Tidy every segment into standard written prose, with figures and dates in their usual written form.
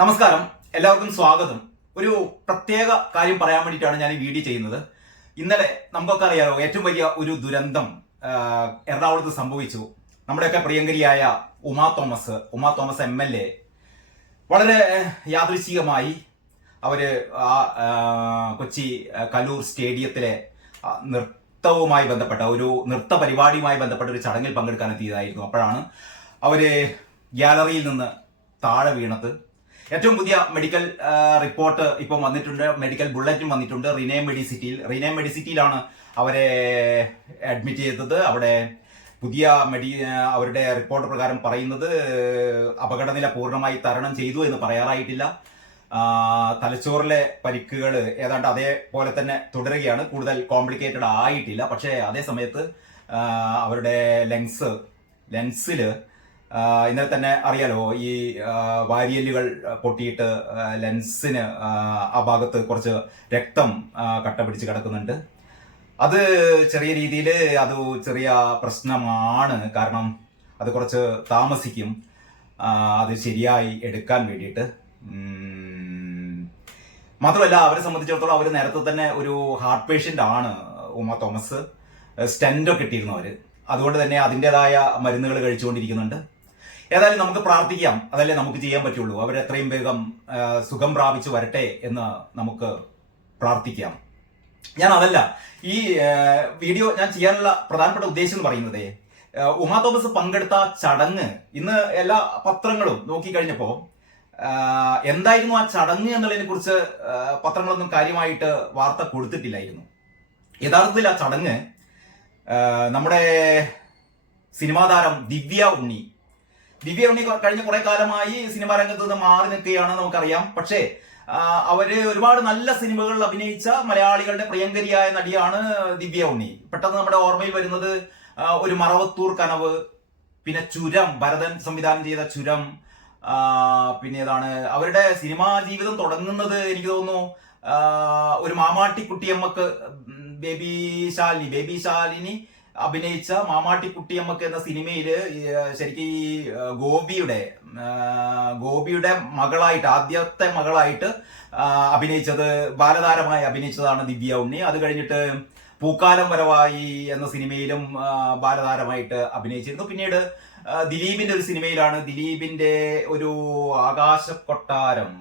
നമസ്കാരം, എല്ലാവർക്കും സ്വാഗതം. ഒരു പ്രത്യേക കാര്യം പറയാൻ വേണ്ടിയിട്ടാണ് ഞാൻ ഈ വീഡിയോ ചെയ്യുന്നത്. ഇന്നലെ നമുക്കൊക്കെ അറിയാലോ, ഏറ്റവും വലിയ ഒരു ദുരന്തം എറണാകുളത്ത് സംഭവിച്ചു. നമ്മുടെയൊക്കെ പ്രിയങ്കരിയായ ഉമാ തോമസ് MLA വളരെ യാദൃശ്ചികമായി അവര് കൊച്ചി കലൂർ സ്റ്റേഡിയത്തിലെ നൃത്തവുമായി ബന്ധപ്പെട്ട ഒരു നൃത്ത പരിപാടിയുമായി ബന്ധപ്പെട്ട ഒരു ചടങ്ങിൽ പങ്കെടുക്കാൻ എത്തിയതായിരുന്നു. അപ്പോഴാണ് അവര് ഗ്യാലറിയിൽ നിന്ന് താഴെ വീണത്. ഏറ്റവും പുതിയ മെഡിക്കൽ റിപ്പോർട്ട് ഇപ്പം വന്നിട്ടുണ്ട്, മെഡിക്കൽ ബുള്ളറ്റിൻ വന്നിട്ടുണ്ട്. റീനേം മെഡിസിറ്റിയിലാണ് അവരെ അഡ്മിറ്റ് ചെയ്തത്. അവിടെ പുതിയ അവരുടെ റിപ്പോർട്ട് പ്രകാരം പറയുന്നത് അപകടനില പൂർണ്ണമായി തരണം ചെയ്തു എന്ന് പറയാറായിട്ടില്ല. തലച്ചോറിലെ പരിക്കുകൾ ഏതാണ്ട് അതേപോലെ തന്നെ തുടരുകയാണ്, കൂടുതൽ കോംപ്ലിക്കേറ്റഡ് ആയിട്ടില്ല. പക്ഷേ അതേ സമയത്ത് അവരുടെ ലെൻസിൽ ഇന്നലെ തന്നെ അറിയാലോ, ഈ വാരിയല്ലുകൾ പൊട്ടിയിട്ട് ലെൻസിന് ആ ഭാഗത്ത് കുറച്ച് രക്തം കട്ട പിടിച്ച് കിടക്കുന്നുണ്ട്. അത് ചെറിയ രീതിയിൽ അത് ചെറിയ പ്രശ്നമാണ്. കാരണം അത് കുറച്ച് താമസിക്കും അത് ശരിയായി എടുക്കാൻ വേണ്ടിയിട്ട്. മാത്രമല്ല, അവരെ സംബന്ധിച്ചിടത്തോളം അവർ നേരത്തെ തന്നെ ഒരു ഹാർട്ട് പേഷ്യൻ്റ് ആണ് ഉമാ തോമസ്. സ്റ്റെൻറ്റൊക്കെ ഇട്ടിരുന്നു അവർ. അതുകൊണ്ട് തന്നെ അതിൻ്റെതായ മരുന്നുകൾ കഴിച്ചുകൊണ്ടിരിക്കുന്നുണ്ട്. ഏതായാലും നമുക്ക് പ്രാർത്ഥിക്കാം, അതല്ലേ നമുക്ക് ചെയ്യാൻ പറ്റുള്ളൂ. അവരെത്രയും വേഗം സുഖം പ്രാപിച്ചു വരട്ടെ എന്ന് നമുക്ക് പ്രാർത്ഥിക്കാം. ഞാൻ അതല്ല, ഈ വീഡിയോ ഞാൻ ചെയ്യാനുള്ള പ്രധാനപ്പെട്ട ഉദ്ദേശം എന്ന് പറയുന്നത്, ഉമാ തോമസ് പങ്കെടുത്ത ചടങ്ങ് ഇന്ന് എല്ലാ പത്രങ്ങളും നോക്കിക്കഴിഞ്ഞപ്പോ എന്തായിരുന്നു ആ ചടങ്ങ് എന്നുള്ളതിനെ കുറിച്ച് പത്രങ്ങളൊന്നും കാര്യമായിട്ട് വാർത്ത കൊടുത്തിട്ടില്ലായിരുന്നു. യഥാർത്ഥത്തിൽ ആ ചടങ്ങ് നമ്മുടെ സിനിമാ താരം ദിവ്യ ഉണ്ണി കഴിഞ്ഞ കുറെ കാലമായി സിനിമാ രംഗത്ത് നിന്ന് മാറി നിൽക്കുകയാണ്, നമുക്കറിയാം. പക്ഷേ അവര് ഒരുപാട് നല്ല സിനിമകളിൽ അഭിനയിച്ച മലയാളികളുടെ പ്രിയങ്കരിയായ നടിയാണ് ദിവ്യ ഉണ്ണി. പെട്ടെന്ന് നമ്മുടെ ഓർമ്മയിൽ വരുന്നത് ഒരു മറവത്തൂർ കനവ്, പിന്നെ ചുരം, ഭരതൻ സംവിധാനം ചെയ്ത ചുരം. പിന്നെ ഏതാണ് അവരുടെ സിനിമാ ജീവിതം തുടങ്ങുന്നത്, എനിക്ക് തോന്നുന്നു ഒരു മാമാട്ടിക്കുട്ടിയമ്മക്ക് ബേബി ശാലിനി അഭിനയിച്ച മാമാട്ടിക്കുട്ടിയമ്മക്ക് എന്ന സിനിമയില് ശരിക്കും ഈ ഗോപിയുടെ മകളായിട്ട്, ആദ്യത്തെ മകളായിട്ട് ബാലതാരമായി അഭിനയിച്ചതാണ് ദിവ്യ ഉണ്ണി. അത് കഴിഞ്ഞിട്ട് പൂക്കാലം വരവായി എന്ന സിനിമയിലും ബാലതാരമായിട്ട് അഭിനയിച്ചിരുന്നു. പിന്നീട് ദിലീപിന്റെ ഒരു സിനിമയിലാണ്, ദിലീപിന്റെ ഒരു ആകാശക്കൊട്ടാരം,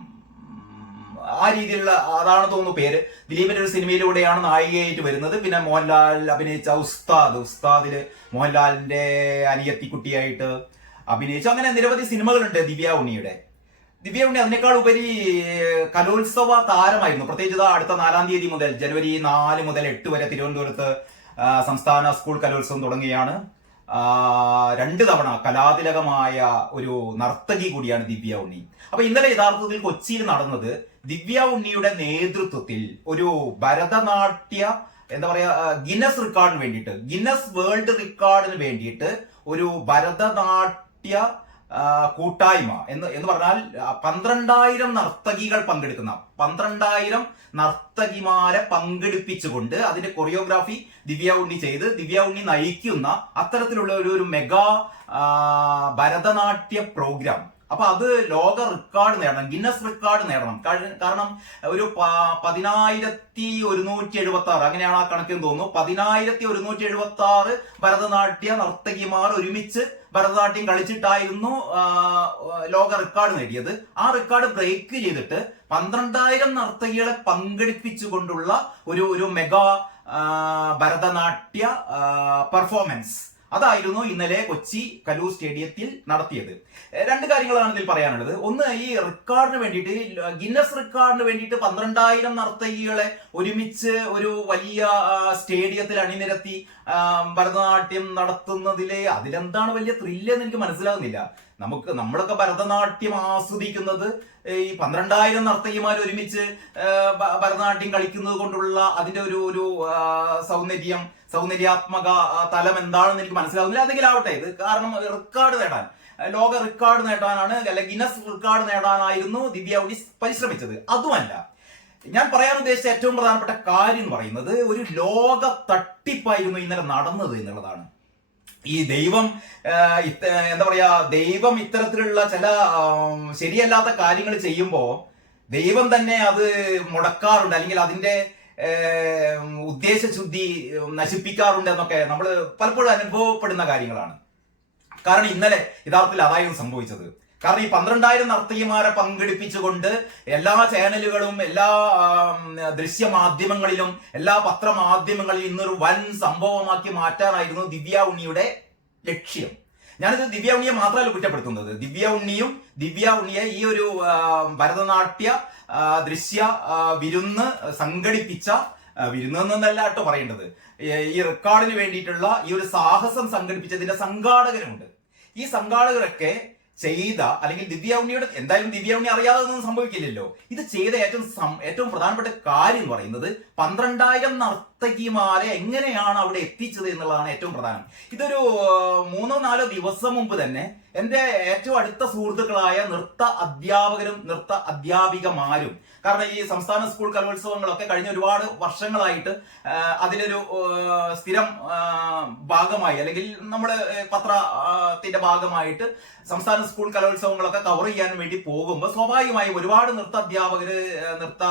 ആ രീതിയിലുള്ള, അതാണ് തോന്നുന്നു പേര്. ദിലീപിന്റെ ഒരു സിനിമയിലൂടെയാണ് നായികയായിട്ട് വരുന്നത്. പിന്നെ മോഹൻലാൽ അഭിനയിച്ച ഉസ്താദില് മോഹൻലാലിന്റെ അനിയത്തിക്കുട്ടിയായിട്ട് അഭിനയിച്ചു. അങ്ങനെ നിരവധി സിനിമകളുണ്ട് ദിവ്യ ഉണ്ണി അതിനേക്കാൾ ഉപരി കലോത്സവ താരമായിരുന്നു. പ്രത്യേകിച്ച് അടുത്ത 4-ാം തീയതി മുതൽ, ജനുവരി 4 മുതൽ 8 വരെ തിരുവനന്തപുരത്ത് സംസ്ഥാന സ്കൂൾ കലോത്സവം തുടങ്ങുകയാണ്. 2 തവണ കലാതിലകമായ ഒരു നർത്തകി കൂടിയാണ് ദിവ്യ ഉണ്ണി. അപ്പൊ ഇന്നലെ യഥാർത്ഥത്തിൽ കൊച്ചിയിൽ നടന്നത് ദിവ്യ ഉണ്ണിയുടെ നേതൃത്വത്തിൽ ഒരു ഭരതനാട്യ ഗിന്നസ് വേൾഡ് റെക്കോർഡിന് വേണ്ടിയിട്ട് ഒരു ഭരതനാട്യ കൂട്ടായ്മ എന്ന് പറഞ്ഞാൽ 12,000 നർത്തകികൾ പങ്കെടുക്കുന്ന 12,000 നർത്തകിമാരെ പങ്കെടുപ്പിച്ചുകൊണ്ട് അതിന്റെ കൊറിയോഗ്രാഫി ദിവ്യ ഉണ്ണി ചെയ്ത് ദിവ്യ ഉണ്ണി നയിക്കുന്ന അത്തരത്തിലുള്ള ഒരു മെഗാ ഭരതനാട്യ പ്രോഗ്രാം. അപ്പൊ അത് ലോക റെക്കോർഡ് നേടണം, ഗിന്നസ് റെക്കോർഡ് നേടണം. കാരണം ഒരു 10,176, അങ്ങനെയാണ് ആ കണക്കെന്ന് തോന്നുന്നു, 10,176 ഭരതനാട്യ നർത്തകിമാർ ഒരുമിച്ച് ഭരതനാട്യം കളിച്ചിട്ടായിരുന്നു ലോക റെക്കോർഡ് നേടിയത്. ആ റെക്കോർഡ് ബ്രേക്ക് ചെയ്തിട്ട് 12,000 നർത്തകികളെ പങ്കെടുപ്പിച്ചുകൊണ്ടുള്ള ഒരു മെഗാ ഭരതനാട്യ പെർഫോമൻസ് അതായിരുന്നു ഇന്നലെ കൊച്ചി കലൂർ സ്റ്റേഡിയത്തിൽ നടത്തിയത്. 2 കാര്യങ്ങളാണ് ഇതിൽ പറയാനുള്ളത്. ഒന്ന്, ഈ റെക്കോർഡിന് വേണ്ടിയിട്ട്, ഗിന്നസ് റെക്കോർഡിന് വേണ്ടിയിട്ട് 12,000 നർത്തകികളെ ഒരുമിച്ച് ഒരു വലിയ സ്റ്റേഡിയത്തിൽ അണിനിരത്തി ഭരതനാട്യം നടത്തുന്നതിലെ അതിലെന്താണ് വലിയ ത്രില്ല് എന്ന് എനിക്ക് മനസ്സിലാകുന്നില്ല. നമ്മളൊക്കെ ഭരതനാട്യം ആസ്വദിക്കുന്നത് ഈ 12,000 നർത്തകിമാർ ഒരുമിച്ച് ഭരതനാട്യം കളിക്കുന്നത് കൊണ്ടുള്ള അതിന്റെ ഒരു സൗന്ദര്യാത്മക തലം എന്താണെന്ന് എനിക്ക് മനസ്സിലാകുന്നില്ല. അതെങ്കിലും ആവട്ടെ, ഇത് കാരണം റെക്കോർഡ് നേടാൻ, ലോക റെക്കോർഡ് നേടാനാണ്, അല്ലെ ഗിന്നസ് റെക്കോർഡ് നേടാനായിരുന്നു ദിവ്യ ഉണ്ണി പരിശ്രമിച്ചത്. അതുമല്ല, ഞാൻ പറയാൻ ഉദ്ദേശിച്ച ഏറ്റവും പ്രധാനപ്പെട്ട കാര്യം എന്ന് പറയുന്നത് ഒരു ലോക തട്ടിപ്പായിരുന്നു ഇന്നലെ നടന്നത് എന്നുള്ളതാണ്. ഈ ദൈവം എന്താ പറയാ, ദൈവം ഇത്തരത്തിലുള്ള ചില ശരിയല്ലാത്ത കാര്യങ്ങൾ ചെയ്യുമ്പോൾ ദൈവം തന്നെ അത് മുടക്കാറുണ്ട്, അല്ലെങ്കിൽ അതിന്റെ ഉദ്ദേശശുദ്ധി നശിപ്പിക്കാറുണ്ട് എന്നൊക്കെ നമ്മൾ പലപ്പോഴും അനുഭവപ്പെടുന്ന കാര്യങ്ങളാണ്. കാരണം ഇന്നലെ യഥാർത്ഥത്തിൽ അതായിരുന്നു സംഭവിച്ചത്. കാരണം ഈ 12,000 നർത്തകിമാരെ പങ്കെടുപ്പിച്ചുകൊണ്ട് എല്ലാ ചാനലുകളും, എല്ലാ ദൃശ്യമാധ്യമങ്ങളിലും, എല്ലാ പത്രമാധ്യമങ്ങളിലും ഇന്നൊരു വൻ സംഭവമാക്കി മാറ്റാനായിരുന്നു ദിവ്യ ഉണ്ണിയുടെ ലക്ഷ്യം. ഞാനിത് ദിവ്യ ഉണ്ണിയെ മാത്രമല്ല കുറ്റപ്പെടുത്തുന്നത്. ദിവ്യ ഉണ്ണിയെ ഈ ഒരു ഭരതനാട്യ ദൃശ്യ വിരുന്ന് സംഘടിപ്പിച്ച, വിരുന്നല്ല കേട്ടോ പറയേണ്ടത്, ഈ റെക്കോർഡിന് വേണ്ടിയിട്ടുള്ള ഈ ഒരു സാഹസം സംഘടിപ്പിച്ചതിന്റെ സംഘാടകരുമുണ്ട്. ഈ സംഘാടകരൊക്കെ ചെയ്ത, അല്ലെങ്കിൽ ദിവ്യ ഉണ്ണിയുടെ, എന്തായാലും ദിവ്യ ഉണ്ണി അറിയാതൊന്നും സംഭവിക്കില്ലല്ലോ, ഇത് ചെയ്ത ഏറ്റവും പ്രധാനപ്പെട്ട കാര്യം എന്ന് പറയുന്നത് 12,000 നർത്തകിമാരെ എങ്ങനെയാണ് അവിടെ എത്തിച്ചത് എന്നുള്ളതാണ് ഏറ്റവും പ്രധാനം. ഇതൊരു 3-4 ദിവസം മുമ്പ് തന്നെ എന്റെ ഏറ്റവും അടുത്ത സുഹൃത്തുക്കളായ നൃത്ത അധ്യാപകരും നൃത്ത അധ്യാപികമാരും, കാരണം ഈ സംസ്ഥാന സ്കൂൾ കലോത്സവങ്ങളൊക്കെ കഴിഞ്ഞ ഒരുപാട് വർഷങ്ങളായിട്ട് അതിലൊരു സ്ഥിരം ഭാഗമായി, അല്ലെങ്കിൽ നമ്മുടെ പത്രത്തിന്റെ ഭാഗമായിട്ട് സംസ്ഥാന സ്കൂൾ കലോത്സവങ്ങളൊക്കെ കവർ ചെയ്യാൻ വേണ്ടി പോകുമ്പോൾ സ്വാഭാവികമായും ഒരുപാട് നൃത്ത അധ്യാപകര്, നൃത്ത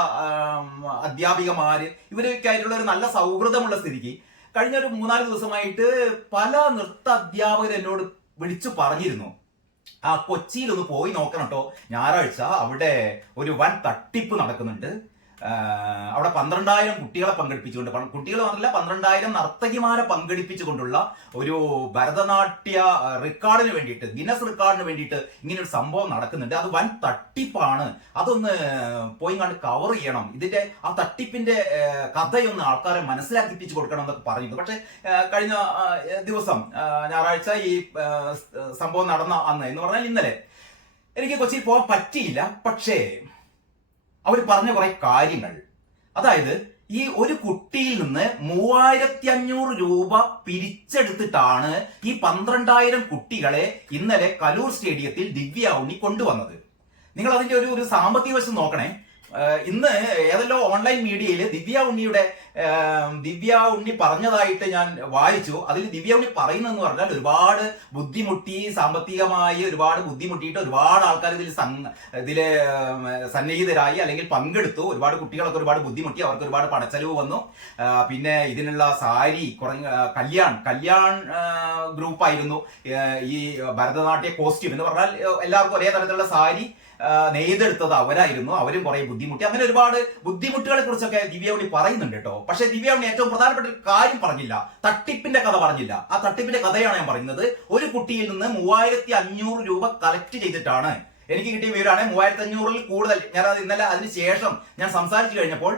അധ്യാപികമാര്, ഇവരൊക്കെ ആയിട്ടുള്ള ഒരു നല്ല സൗഹൃദമുള്ള സ്ഥിതിക്ക് കഴിഞ്ഞ ഒരു 3-4 ദിവസമായിട്ട് പല നൃത്ത അധ്യാപകർ എന്നോട് വിളിച്ചു പറഞ്ഞിരുന്നു, ആ കൊച്ചിയിൽ ഒന്ന് പോയി നോക്കണം കേട്ടോ, ഞായറാഴ്ച അവിടെ ഒരു വൻ തട്ടിപ്പ് നടക്കുന്നുണ്ട്, അവിടെ 12,000 കുട്ടികളെ പങ്കെടുപ്പിച്ചുകൊണ്ട്, കുട്ടികൾ മാത്രമല്ല 12,000 നർത്തകിമാരെ പങ്കെടുപ്പിച്ചുകൊണ്ടുള്ള ഒരു ഭരതനാട്യ റെക്കോർഡിന് വേണ്ടിയിട്ട്, ഗിന്നസ് റെക്കോർഡിന് വേണ്ടിയിട്ട് ഇങ്ങനെ ഒരു സംഭവം നടക്കുന്നുണ്ട്, അത് വൻ തട്ടിപ്പാണ്, അതൊന്ന് പോയി കണ്ട് കവർ ചെയ്യണം, ഇതിന്റെ ആ തട്ടിപ്പിന്റെ കഥയൊന്ന് ആൾക്കാരെ മനസ്സിലാക്കിപ്പിച്ചു കൊടുക്കണം എന്നൊക്കെ പറഞ്ഞിരുന്നു. പക്ഷെ കഴിഞ്ഞ ദിവസം ഞായറാഴ്ച ഈ സംഭവം നടന്ന അന്ന് എന്ന് പറഞ്ഞാൽ ഇന്നലെ എനിക്ക് കൊച്ചിയിൽ പോകാൻ പറ്റിയില്ല. പക്ഷേ അവർ പറഞ്ഞ കുറെ കാര്യങ്ങൾ, അതായത് ഈ ഒരു കുട്ടിയിൽ നിന്ന് 3,500 രൂപ പിരിച്ചെടുത്തിട്ടാണ് ഈ 12,000 കുട്ടികളെ ഇന്നലെ കലൂർ സ്റ്റേഡിയത്തിൽ ദിവ്യ ഉണ്ണി കൊണ്ടുവന്നത്. നിങ്ങൾ അതിന്റെ ഒരു സാമ്പത്തിക വശം നോക്കണേ. ഇന്ന് ഏതെല്ലോ ഓൺലൈൻ മീഡിയയിൽ ദിവ്യ ഉണ്ണി പറഞ്ഞതായിട്ട് ഞാൻ വായിച്ചു. അതിൽ ദിവ്യ ഉണ്ണി പറയുന്നതെന്ന് പറഞ്ഞാൽ ഒരുപാട് ബുദ്ധിമുട്ടി, സാമ്പത്തികമായി ഒരുപാട് ബുദ്ധിമുട്ടിയിട്ട് ഒരുപാട് ആൾക്കാർ ഇതില് സന്നിഹിതരായി അല്ലെങ്കിൽ പങ്കെടുത്തു. ഒരുപാട് കുട്ടികളൊക്കെ ഒരുപാട് ബുദ്ധിമുട്ടി, അവർക്ക് ഒരുപാട് പണച്ചെലവ് വന്നു. പിന്നെ ഇതിനുള്ള സാരി കല്യാൺ ഗ്രൂപ്പായിരുന്നു ഈ ഭരതനാട്യ കോസ്റ്റ്യൂം എന്ന് പറഞ്ഞാൽ എല്ലാവർക്കും ഒരേ തരത്തിലുള്ള സാരി നെയ്തെടുത്തത് അവരായിരുന്നു. അവരും കുറെ ബുദ്ധിമുട്ടി. അങ്ങനെ ഒരുപാട് ബുദ്ധിമുട്ടുകളെ കുറിച്ചൊക്കെ ദിവ്യ ഉണ്ണി പറയുന്നുണ്ട് കേട്ടോ. പക്ഷെ ദിവ്യ ഉണ്ണി ഏറ്റവും പ്രധാനപ്പെട്ട ഒരു കാര്യം പറഞ്ഞില്ല, തട്ടിപ്പിന്റെ കഥ പറഞ്ഞില്ല. ആ തട്ടിപ്പിന്റെ കഥയാണ് ഞാൻ പറയുന്നത്. ഒരു കുട്ടിയിൽ നിന്ന് 3,500 രൂപ കളക്ട് ചെയ്തിട്ടാണ്, എനിക്ക് കിട്ടിയ വിവരമാണ്, 3,500-ൽ കൂടുതൽ. ഞാൻ ഇന്നലെ അതിനുശേഷം ഞാൻ സംസാരിച്ചു കഴിഞ്ഞപ്പോൾ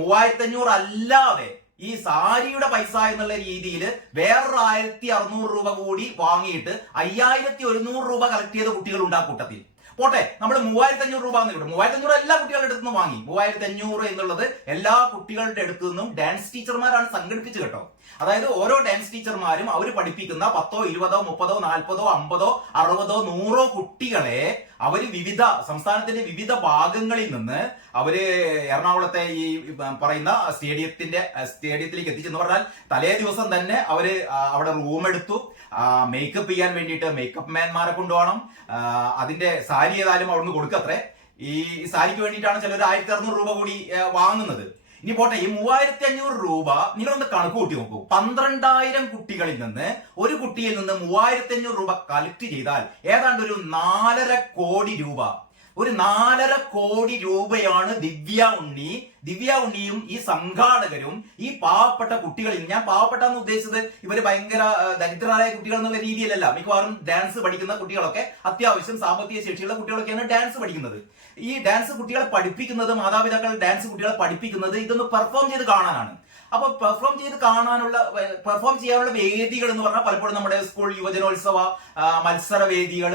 3,500 അല്ലാതെ ഈ സാരിയുടെ പൈസ എന്നുള്ള രീതിയിൽ വേറൊരു 1,600 രൂപ കൂടി വാങ്ങിയിട്ട് 5,100 രൂപ കളക്ട് ചെയ്ത കുട്ടികളുണ്ട് ആ കൂട്ടത്തിൽ. പോട്ടെ, നമ്മൾ 3,500 രൂപ എന്ന് കിട്ടും. 3,500 എല്ലാ കുട്ടികളുടെ അടുത്ത് നിന്ന് വാങ്ങി. 3,500 എന്നുള്ളത് എല്ലാ കുട്ടികളുടെ അടുത്തു നിന്നും ഡാൻസ് ടീച്ചർമാരാണ് സംഘടിപ്പിച്ചു കേട്ടോ. അതായത് ഓരോ ഡാൻസ് ടീച്ചർമാരും അവർ പഠിപ്പിക്കുന്ന 10, 20, 30, 40, 50, 60, 100 കുട്ടികളെ അവര് സംസ്ഥാനത്തിന്റെ വിവിധ ഭാഗങ്ങളിൽ നിന്ന് അവര് എറണാകുളത്തെ ഈ പറയുന്ന സ്റ്റേഡിയത്തിലേക്ക് എത്തിച്ചെന്ന് പറഞ്ഞാൽ തലേ ദിവസം തന്നെ അവര് അവിടെ റൂം എടുത്തു. മേക്കപ്പ് ചെയ്യാൻ വേണ്ടിയിട്ട് മേക്കപ്പ് മാൻമാരെ കൊണ്ടുപോകണം. അതിന്റെ സാരി ഏതായാലും അവിടുന്ന് കൊടുക്കത്രേ. ഈ സാരിക്ക് വേണ്ടിയിട്ടാണ് ചിലർ 1,600 രൂപ കൂടി വാങ്ങുന്നത്. ഇനി പോട്ടെ, ഈ 3,500 രൂപ നിങ്ങളൊന്ന് കണക്ക് കൂട്ടി നോക്കൂ. 12,000 കുട്ടികളിൽ നിന്ന് ഒരു കുട്ടിയിൽ നിന്ന് 3,500 രൂപ കളക്ട് ചെയ്താൽ ഏതാണ്ട് ഒരു 4.5 കോടി രൂപ. ഒരു 4.5 കോടി രൂപയാണ് ദിവ്യ ഉണ്ണിയും ഈ സംഘാടകരും ഈ പാവപ്പെട്ട കുട്ടികളിൽ, ഞാൻ പാവപ്പെട്ട എന്ന് ഉദ്ദേശിച്ചത് ഇവര് ഭയങ്കര ദരിദ്രരായ കുട്ടികൾ എന്നുള്ള രീതിയിലല്ല. മിക്കവാറും ഡാൻസ് പഠിക്കുന്ന കുട്ടികളൊക്കെ, അത്യാവശ്യം സാമ്പത്തിക ശേഷിയുള്ള കുട്ടികളൊക്കെയാണ് ഡാൻസ് പഠിക്കുന്നത്. ഈ ഡാൻസ് കുട്ടികളെ പഠിപ്പിക്കുന്നത്, മാതാപിതാക്കൾ ഡാൻസ് കുട്ടികളെ പഠിപ്പിക്കുന്നത് ഇതൊന്ന് പെർഫോം ചെയ്ത് കാണാനാണ്. അപ്പൊ പെർഫോം ചെയ്യാനുള്ള വേദികൾ എന്ന് പറഞ്ഞാൽ പലപ്പോഴും നമ്മുടെ സ്കൂൾ യുവജനോത്സവ മത്സര വേദികൾ,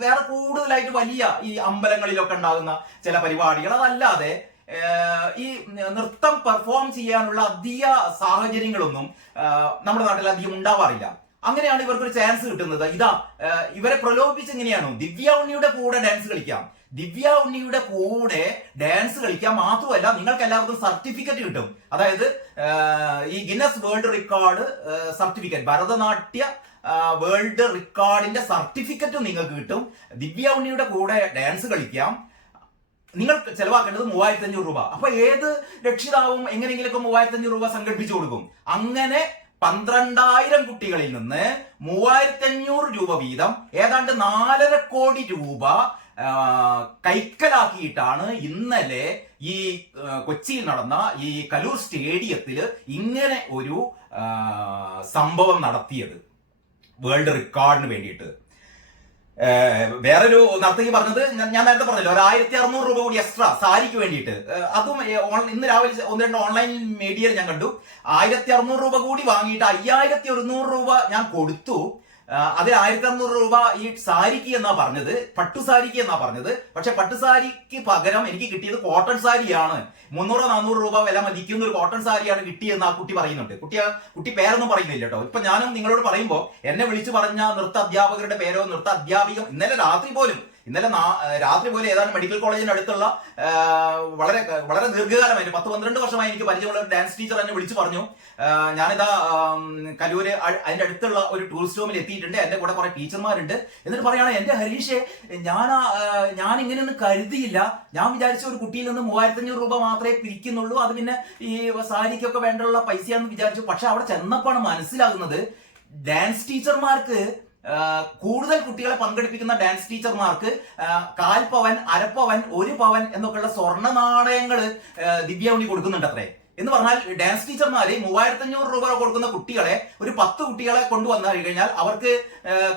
വേറെ കൂടുതലായിട്ട് വലിയ ഈ അമ്പലങ്ങളിലൊക്കെ ഉണ്ടാകുന്ന ചില പരിപാടികൾ, അതല്ലാതെ ഈ നൃത്തം പെർഫോം ചെയ്യാനുള്ള അധിക സാഹചര്യങ്ങളൊന്നും നമ്മുടെ നാട്ടിൽ അധികം ഉണ്ടാവാറില്ല. അങ്ങനെയാണ് ഇവർക്കൊരു ചാൻസ് കിട്ടുന്നത്. ഇവരെ പ്രലോഭിപ്പിച്ച് എങ്ങനെയാണോ ദിവ്യ ഉണ്ണിയുടെ കൂടെ ഡാൻസ് കളിക്കാം, ദിവ്യ ഉണ്ണിയുടെ കൂടെ ഡാൻസ് കളിക്കാൻ മാത്രമല്ല നിങ്ങൾക്ക് എല്ലാവർക്കും സർട്ടിഫിക്കറ്റ് കിട്ടും. അതായത് ഈ ഗിന്നസ് വേൾഡ് റെക്കോർഡ് സർട്ടിഫിക്കറ്റ്, ഭരതനാട്യ വേൾഡ് റെക്കോർഡിന്റെ സർട്ടിഫിക്കറ്റും നിങ്ങൾക്ക് കിട്ടും. ദിവ്യ ഉണ്ണിയുടെ കൂടെ ഡാൻസ് കളിക്കാം. നിങ്ങൾ ചെലവാക്കേണ്ടത് 3500 രൂപ. അപ്പൊ ഏത് രക്ഷിതാവും എങ്ങനെയെങ്കിലൊക്കെ 3500 രൂപ സംഘടിപ്പിച്ചു കൊടുക്കും. അങ്ങനെ 12,000 കുട്ടികളിൽ നിന്ന് 3500 രൂപ വീതം ഏതാണ്ട് 4.5 കോടി രൂപ കൈക്കലാക്കിയിട്ടാണ് ഇന്നലെ ഈ കൊച്ചിയിൽ നടന്ന ഈ കലൂർ സ്റ്റേഡിയത്തിൽ ഇങ്ങനെ ഒരു സംഭവം നടത്തിയത്, വേൾഡ് റെക്കോർഡിന് വേണ്ടിയിട്ട്. വേറൊരു നർത്തകി പറഞ്ഞത് ഞാൻ നേരത്തെ പറഞ്ഞല്ലോ, ഒരു 1,600 രൂപ കൂടി എക്സ്ട്രാ സാരിക്ക് വേണ്ടിയിട്ട്. അതും ഇന്ന് രാവിലെ 1-2 ഓൺലൈൻ മീഡിയയിൽ ഞാൻ കണ്ടു. 1,600 രൂപ കൂടി വാങ്ങിയിട്ട് 5,100 രൂപ ഞാൻ കൊടുത്തു. അതിൽ 1,600 രൂപ ഈ സാരിക്ക് എന്നാ പറഞ്ഞത്, പട്ടുസാരിക്ക് എന്നാ പറഞ്ഞത്. പക്ഷെ പട്ടുസാരിക്ക് പകരം എനിക്ക് കിട്ടിയത് കോട്ടൺ സാരിയാണ്. 300-400 രൂപ വില മതിക്കുന്ന ഒരു കോട്ടൺ സാരിയാണ് കിട്ടിയെന്ന് ആ കുട്ടി പറയുന്നുണ്ട്. കുട്ടി പേരൊന്നും പറയുന്നില്ല കേട്ടോ. ഇപ്പൊ ഞാനും നിങ്ങളോട് പറയുമ്പോൾ എന്നെ വിളിച്ചു പറഞ്ഞ നൃത്ത അധ്യാപകരുടെ പേരോ നൃത്ത അധ്യാപിക ഇന്നലെ രാത്രി പോലും ഏതാണ്ട് മെഡിക്കൽ കോളേജിന്റെ അടുത്തുള്ള വളരെ വളരെ ദീർഘകാലമായിട്ട് 10-12 വർഷമായി എനിക്ക് പരിചയമുള്ള ഒരു ഡാൻസ് ടീച്ചർ എന്നെ വിളിച്ചു പറഞ്ഞു, ഞാനിതാ കലൂര് അതിന്റെ അടുത്തുള്ള ഒരു ടൂറിസ്റ്റ് ഹോമിൽ എത്തിയിട്ടുണ്ട്, എന്റെ കൂടെ കുറെ ടീച്ചർമാരുണ്ട്. എന്നിട്ട് പറയാണ്, എന്റെ ഹരീഷെ, ഞാൻ ഇങ്ങനെയൊന്നും കരുതിയില്ല. ഞാൻ വിചാരിച്ച ഒരു കുട്ടിയിൽ നിന്ന് 3,500 രൂപ മാത്രമേ പിരിക്കുന്നുള്ളൂ, അത് പിന്നെ ഈ സാരിക്കൊക്കെ വേണ്ടുള്ള പൈസയാണെന്ന് വിചാരിച്ചു. പക്ഷെ അവിടെ ചെന്നപ്പോഴാണ് മനസ്സിലാകുന്നത്, ഡാൻസ് ടീച്ചർമാർക്ക്, കൂടുതൽ കുട്ടികളെ പങ്കെടുപ്പിക്കുന്ന ഡാൻസ് ടീച്ചർമാർക്ക് 1/4 പവൻ, 1/2 പവൻ, 1 പവൻ എന്നൊക്കെയുള്ള സ്വർണ്ണ നാണയങ്ങൾ ദിവ്യ ഉണ്ണി കൊടുക്കുന്നുണ്ട് അത്രേ. എന്ന് പറഞ്ഞാൽ ഡാൻസ് ടീച്ചർമാര് 3,500 രൂപ കൊടുക്കുന്ന കുട്ടികളെ, ഒരു 10 കുട്ടികളെ കൊണ്ടുവന്നു കഴിഞ്ഞാൽ അവർക്ക്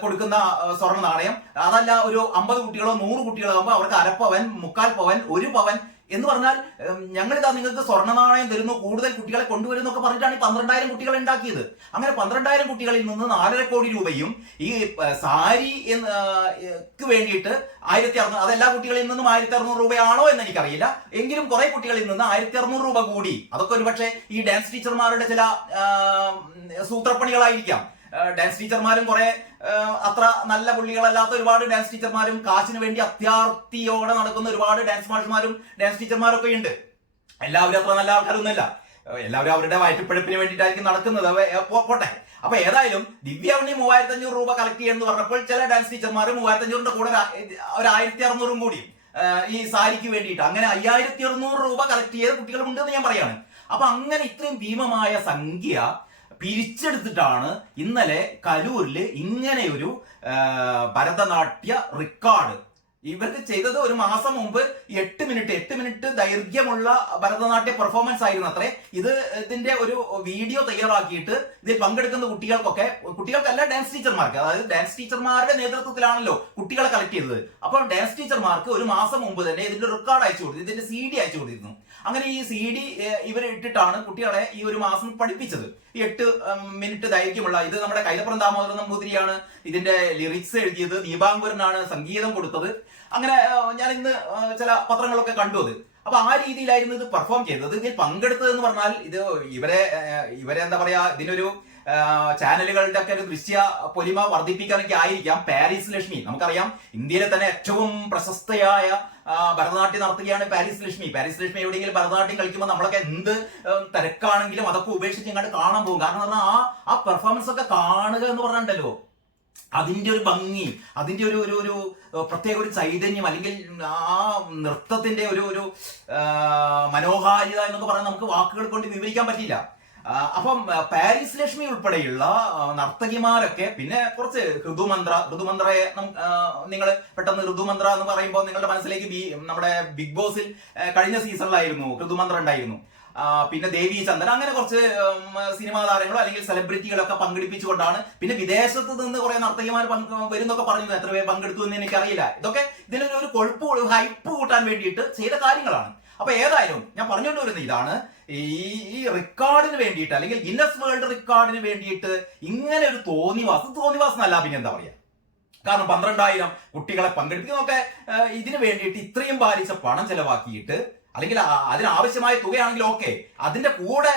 കൊടുക്കുന്ന സ്വർണ്ണ നാണയം, അതല്ല ഒരു 50 കുട്ടികളോ 100 കുട്ടികളാകുമ്പോൾ അവർക്ക് 1/2 പവൻ, 3/4 പവൻ, 1 പവൻ എന്ന് പറഞ്ഞാൽ ഞങ്ങളിതാ നിങ്ങൾക്ക് സ്വർണ്ണ നാണയം തരുന്നു, കൂടുതൽ കുട്ടികളെ കൊണ്ടുവരുന്നൊക്കെ പറഞ്ഞിട്ടാണ് ഈ 12,000 കുട്ടികളെ ഉണ്ടാക്കിയത്. അങ്ങനെ 12,000 കുട്ടികളിൽ നിന്ന് 4.5 കോടി രൂപയും ഈ സാരി വേണ്ടിയിട്ട് 1,600, അതെല്ലാ കുട്ടികളിൽ നിന്നും 1,600 രൂപയാണോ എന്ന് എനിക്കറിയില്ല, എങ്കിലും കുറെ കുട്ടികളിൽ നിന്ന് 1,600 രൂപ കൂടി. അതൊക്കെ ഒരുപക്ഷെ ഈ ഡാൻസ് ടീച്ചർമാരുടെ ചില സൂത്രപ്പണികളായിരിക്കാം. ഡാൻസ് ടീച്ചർമാരും കുറെ അത്ര നല്ല പുള്ളികളല്ലാത്ത ഒരുപാട് ഡാൻസ് ടീച്ചർമാരും, കാശിന് വേണ്ടി അത്യാർത്തിയോടെ നടക്കുന്ന ഒരുപാട് ഡാൻസ് മാഷന്മാരും ഡാൻസ് ടീച്ചർമാരൊക്കെ ഉണ്ട്. എല്ലാവരും അത്ര നല്ല ആൾക്കാരൊന്നുമല്ല. എല്ലാവരും അവരുടെ വയറ്റിപ്പഴപ്പിന് വേണ്ടിയിട്ടായിരിക്കും നടക്കുന്നത്. പോട്ടെ. അപ്പൊ ഏതായാലും ദിവ്യ ഉണ്ണി 3,500 രൂപ കളക്ട് ചെയ്യുമെന്ന് പറഞ്ഞപ്പോൾ ചില ഡാൻസ് ടീച്ചർമാർ 3,500ന്റെ കൂടെ ഒരു 1,600 കൂടി ഈ സാരിക്ക് വേണ്ടിയിട്ട് അങ്ങനെ 5,100 രൂപ കളക്ട് ചെയ്ത കുട്ടികളുണ്ടെന്ന് ഞാൻ പറയാണ്. അപ്പൊ അങ്ങനെ ഇത്രയും ഭീമമായ സംഖ്യ പിരിച്ചെടുത്തിട്ടാണ് ഇന്നലെ കലൂരിൽ ഇങ്ങനെയൊരു ഭരതനാട്യ റെക്കോർഡ് ഇവർക്ക് ചെയ്തത്. ഒരു മാസം മുമ്പ് 8 മിനിറ്റ് ദൈർഘ്യമുള്ള ഭരതനാട്യ പെർഫോമൻസ് ആയിരുന്നു അത്രേ. ഇതിന്റെ ഒരു വീഡിയോ തയ്യാറാക്കിയിട്ട് ഇതിൽ പങ്കെടുക്കുന്ന കുട്ടികൾക്കല്ല, ഡാൻസ് ടീച്ചർമാർക്ക്, അതായത് ഡാൻസ് ടീച്ചർമാരുടെ നേതൃത്വത്തിലാണല്ലോ കുട്ടികളെ കളക്ട് ചെയ്തത്. അപ്പോൾ ഡാൻസ് ടീച്ചർമാർക്ക് ഒരു മാസം മുമ്പ് തന്നെ ഇതിന്റെ റെക്കോർഡ് അയച്ചു കൊടുത്തു, ഇതിന്റെ CD അയച്ചു കൊടുത്തിരുന്നു. അങ്ങനെ ഈ CD ഇവർ ഇട്ടിട്ടാണ് കുട്ടികളെ ഈ ഒരു മാസം പഠിപ്പിച്ചത്. ഈ 8 മിനിറ്റ് ദൈർഘ്യമുള്ള ഇത് നമ്മുടെ കൈതപ്പുറം ദാമോദരൻ നമ്പൂതിരിയാണ് ഇതിന്റെ ലിറിക്സ് എഴുതിയത്, ദീപാങ്കുരനാണ് സംഗീതം കൊടുത്തത്. അങ്ങനെ ഞാൻ ഇന്ന് ചില പത്രങ്ങളൊക്കെ കണ്ടു അത്. അപ്പൊ ആ രീതിയിലായിരുന്നു ഇത് പെർഫോം ചെയ്തത്. ഇതിൽ പങ്കെടുത്തതെന്ന് പറഞ്ഞാൽ ഇത് ഇവരെ എന്താ പറയാ, ഇതിനൊരു ചാനലുകളുടെ ഒക്കെ ഒരു ദൃശ്യ പൊലിമ വർദ്ധിപ്പിക്കാനൊക്കെ ആയിരിക്കാം പാരീസ് ലക്ഷ്മി. നമുക്കറിയാം ഇന്ത്യയിലെ തന്നെ ഏറ്റവും പ്രശസ്തയായ ഭരതനാട്യം നടത്തുകയാണ് പാരീസ് ലക്ഷ്മി. എവിടെയെങ്കിലും ഭരതനാട്യം കളിക്കുമ്പോൾ നമ്മളൊക്കെ എന്ത് തിരക്കാണെങ്കിലും അതൊക്കെ ഉപേക്ഷിച്ച് ഇങ്ങോട്ട് കാണാൻ പോകും. കാരണം പറഞ്ഞാൽ ആ പെർഫോമൻസ് ഒക്കെ കാണുക എന്ന് പറഞ്ഞിട്ടുണ്ടല്ലോ, അതിന്റെ ഒരു ഭംഗി, അതിന്റെ ഒരു പ്രത്യേക ഒരു ചൈതന്യം, അല്ലെങ്കിൽ ആ നൃത്തത്തിന്റെ ഒരു മനോഹാരിത എന്നൊക്കെ പറഞ്ഞാൽ നമുക്ക് വാക്കുകൾ കൊണ്ട് വിവരിക്കാൻ പറ്റില്ല. അപ്പം പാരീസ് ലക്ഷ്മി ഉൾപ്പെടെയുള്ള നർത്തകിമാരൊക്കെ, പിന്നെ കുറച്ച് ഋതുമന്ത്രയെ നിങ്ങൾ പെട്ടെന്ന് ഋതുമന്ത്ര എന്ന് പറയുമ്പോൾ നിങ്ങളുടെ മനസ്സിലേക്ക് നമ്മുടെ ബിഗ് ബോസിൽ കഴിഞ്ഞ സീസണിലായിരുന്നു ഋതുമന്ത്ര ഉണ്ടായിരുന്നു. പിന്നെ ദേവി ചന്ദൻ, അങ്ങനെ കുറച്ച് സിനിമാ താരങ്ങളോ അല്ലെങ്കിൽ സെലിബ്രിറ്റികളൊക്കെ പങ്കെടുപ്പിച്ചുകൊണ്ടാണ്. പിന്നെ വിദേശത്ത് നിന്ന് കുറെ നർത്തകിമാർ വരുന്നൊക്കെ പറഞ്ഞു. എത്ര പേര് പങ്കെടുത്തു എന്ന് എനിക്കറിയില്ല. ഇതൊക്കെ ഇതിനൊരു കൊഴുപ്പ്, ഹൈപ്പ് കൂട്ടാൻ വേണ്ടിയിട്ട് ചെയ്ത കാര്യങ്ങളാണ്. അപ്പൊ ഏതായാലും ഞാൻ പറഞ്ഞുകൊണ്ട് വരുന്നത് ഇതാണ്, ഈ റെക്കോർഡിന് വേണ്ടിയിട്ട് അല്ലെങ്കിൽ ഗിന്നസ് വേൾഡ് റെക്കോർഡിന് വേണ്ടിയിട്ട് ഇങ്ങനെ ഒരു തോന്നിവാസം അല്ല, പിന്നെ എന്താ പറയാ. കാരണം 12,000 കുട്ടികളെ പങ്കെടുപ്പിക്കുന്നൊക്കെ ഇതിനു വേണ്ടിയിട്ട് ഇത്രയും ഭാരിച്ച പണം ചെലവാക്കിയിട്ട്, അല്ലെങ്കിൽ അതിനാവശ്യമായ തുകയാണെങ്കിൽ ഓക്കെ, അതിന്റെ കൂടെ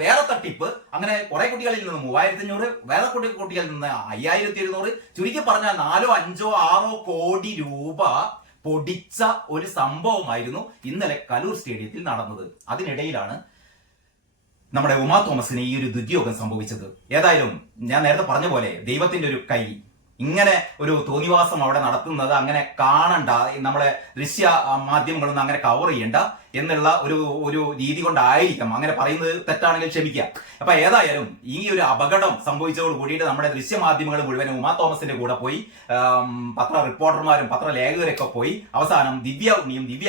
വേറെ തട്ടിപ്പ്, അങ്ങനെ കുറെ കുട്ടികളിൽ നിന്ന് 3,500, വേറെ കുട്ടികളിൽ നിന്ന് 5,100, ചുരുക്കി പറഞ്ഞാൽ 4, 5, 6 കോടി രൂപ പൊടിച്ച ഒരു സംഭവമായിരുന്നു ഇന്നലെ കലൂർ സ്റ്റേഡിയത്തിൽ നടന്നത്. അതിനിടയിലാണ് നമ്മുടെ ഉമാ തോമസിന് ഈ ഒരു ദുര്യോഗം സംഭവിച്ചത്. ഏതായാലും ഞാൻ നേരത്തെ പറഞ്ഞ പോലെ ദൈവത്തിന്റെ ഒരു കൈ, ഇങ്ങനെ ഒരു തോന്നിവാസം അവിടെ നടത്തുന്നത് അങ്ങനെ കാണണ്ട, നമ്മളെ ദൃശ്യ മാധ്യമങ്ങളൊന്നും അങ്ങനെ കവർ ചെയ്യണ്ട എന്നുള്ള ഒരു രീതി കൊണ്ടായിരിക്കാം അങ്ങനെ പറയുന്നത്. തെറ്റാണെങ്കിൽ ക്ഷമിക്കാം. അപ്പൊ ഏതായാലും ഈ ഒരു അപകടം സംഭവിച്ചതോട് കൂടിയിട്ട് നമ്മുടെ ദൃശ്യമാധ്യമങ്ങൾ മുഴുവൻ ഉമാ തോമസിന്റെ കൂടെ പോയി, പത്ര റിപ്പോർട്ടർമാരും പത്രലേഖകരൊക്കെ പോയി അവസാനം ദിവ്യ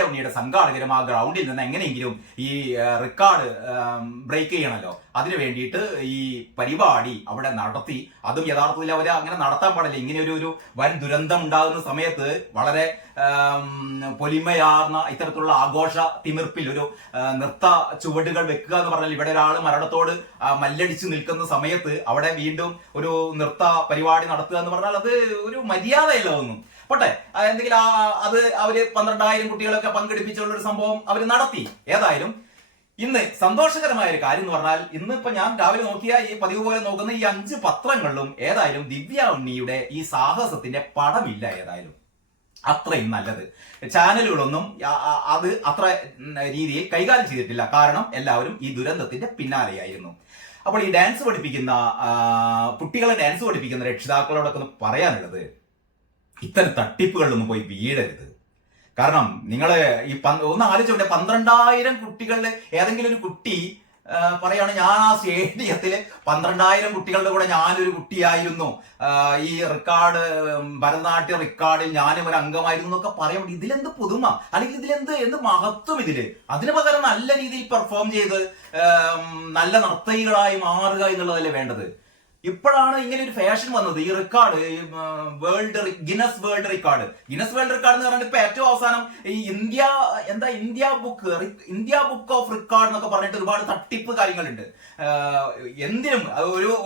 ഉണ്ണിയുടെ സംഘാടകരും ആ ഗ്രൗണ്ടിൽ നിന്ന് എങ്ങനെയെങ്കിലും ഈ റെക്കോർഡ് ബ്രേക്ക് ചെയ്യണമല്ലോ, അതിനു വേണ്ടിയിട്ട് ഈ പരിപാടി അവിടെ നടത്തി. അതും യഥാർത്ഥത്തിൽ അവർ അങ്ങനെ നടത്താൻ പാടില്ല. ഇങ്ങനെ ഒരു വൻ ദുരന്തം ഉണ്ടാകുന്ന സമയത്ത് വളരെ പൊലിമയാർന്ന ഇത്തരത്തിലുള്ള ആഘോഷ തിമിർപ്പിൽ ഒരു നൃത്ത ചുവടുകൾ വെക്കുക എന്ന് പറഞ്ഞാൽ, ഇവിടെ ഒരാൾ മരണത്തോട് മല്ലടിച്ചു നിൽക്കുന്ന സമയത്ത് അവിടെ വീണ്ടും ഒരു നൃത്ത പരിപാടി നടത്തുക എന്ന് പറഞ്ഞാൽ അത് ഒരു മര്യാദയല്ല ഒന്നും. പോട്ടെ, എന്തെങ്കിലും അത് അവര് 12,000 കുട്ടികളൊക്കെ പങ്കെടുപ്പിച്ചുള്ള ഒരു സംഭവം അവർ നടത്തി. ഏതായാലും ഇന്ന് സന്തോഷകരമായ ഒരു കാര്യം എന്ന് പറഞ്ഞാൽ, ഇന്നിപ്പോ ഞാൻ രാവിലെ നോക്കിയ ഈ പതിവ് പോലെ നോക്കുന്ന ഈ 5 പത്രങ്ങളിലും ഏതായാലും ദിവ്യ ഉണ്ണിയുടെ ഈ സാഹസത്തിന്റെ പടമില്ല. ഏതായാലും അത്രയും നല്ലത് ചാനലുകളൊന്നും അത് അത്ര രീതിയിൽ കൈകാര്യം ചെയ്തിട്ടില്ല. കാരണം എല്ലാവരും ഈ ദുരന്തത്തിന്റെ പിന്നാലെയായിരുന്നു. അപ്പോൾ ഈ ഡാൻസ് പഠിപ്പിക്കുന്ന കുട്ടികളെ ഡാൻസ് പഠിപ്പിക്കുന്ന രക്ഷിതാക്കളോടൊക്കെ ഒന്ന് പറയാനുള്ളത്, ഇത്തരം തട്ടിപ്പുകളിലൊന്നും പോയി വീഴരുത്. കാരണം നിങ്ങൾ ഈ ഒന്ന് ആലോചിച്ചോട്ടെ, 12,000 കുട്ടികളുടെ ഏതെങ്കിലും ഒരു കുട്ടി പറയാണ്, ഞാൻ ആ സ്റ്റേഡിയത്തില് 12,000 കുട്ടികളുടെ കൂടെ ഞാനൊരു കുട്ടിയായിരുന്നു, ഈ റെക്കോർഡ് ഭരതനാട്യ റെക്കോർഡിൽ ഞാനും ഒരു അംഗമായിരുന്നു എന്നൊക്കെ പറയാൻ വേണ്ടി ഇതിലെന്ത് പുതുമ, അല്ലെങ്കിൽ എന്ത് മഹത്വം ഇതില്? അതിന് പകരം നല്ല രീതിയിൽ പെർഫോം ചെയ്ത് നല്ല നർത്തകികളായി മാറുക എന്നുള്ളതല്ലേ വേണ്ടത്. ഇപ്പോഴാണ് ഇങ്ങനെ ഒരു ഫാഷൻ വന്നത്. ഈ റെക്കോർഡ് ഗിന്നസ് വേൾഡ് റെക്കോർഡ് എന്ന് പറഞ്ഞാൽ ഇപ്പൊ ഏറ്റവും അവസാനം ഈ ഇന്ത്യ ബുക്ക് ഓഫ് റെക്കോർഡ് എന്നൊക്കെ പറഞ്ഞിട്ട് ഒരുപാട് തട്ടിപ്പ് കാര്യങ്ങളുണ്ട്. എന്തിനും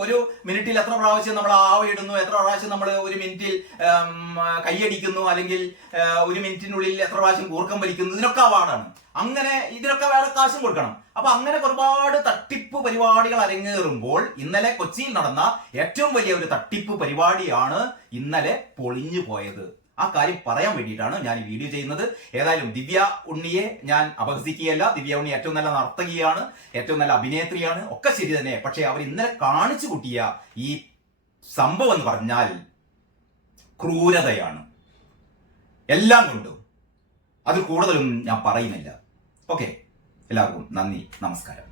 ഒരു മിനിറ്റിൽ എത്ര പ്രാവശ്യം നമ്മൾ ആവയിടുന്നു, എത്ര പ്രാവശ്യം നമ്മൾ ഒരു മിനിറ്റിൽ കൈയടിക്കുന്നു, അല്ലെങ്കിൽ ഒരു മിനിറ്റിനുള്ളിൽ എത്ര പ്രാവശ്യം കൂർക്കം വലിക്കുന്നു, ഇതിനൊക്കെ അവാർഡാണ്. അങ്ങനെ ഇതിനൊക്കെ വേറെ കാശും കൊടുക്കണം. അപ്പൊ അങ്ങനെ ഒരുപാട് തട്ടിപ്പ് പരിപാടികൾ അരങ്ങേറുമ്പോൾ ഇന്നലെ കൊച്ചിയിൽ നടന്ന ഏറ്റവും വലിയ ഒരു തട്ടിപ്പ് പരിപാടിയാണ് ഇന്നലെ പൊളിഞ്ഞു പോയത്. ആ കാര്യം പറയാൻ വേണ്ടിയിട്ടാണ് ഞാൻ ഈ വീഡിയോ ചെയ്യുന്നത്. ഏതായാലും ദിവ്യ ഉണ്ണിയെ ഞാൻ അപഹസിക്കുകയല്ല. ദിവ്യ ഉണ്ണി ഏറ്റവും നല്ല നർത്തകിയാണ്, ഏറ്റവും നല്ല അഭിനേത്രിയാണ്, ഒക്കെ ശരി തന്നെ. പക്ഷെ അവർ ഇന്നലെ കാണിച്ചു കൂട്ടിയ ഈ സംഭവം എന്ന് പറഞ്ഞാൽ ക്രൂരതയാണ് എല്ലാം കൊണ്ടും. അതിൽ കൂടുതലൊന്നും ഞാൻ പറയുന്നില്ല. ഓക്കെ, എല്ലാവർക്കും നന്ദി, നമസ്കാരം.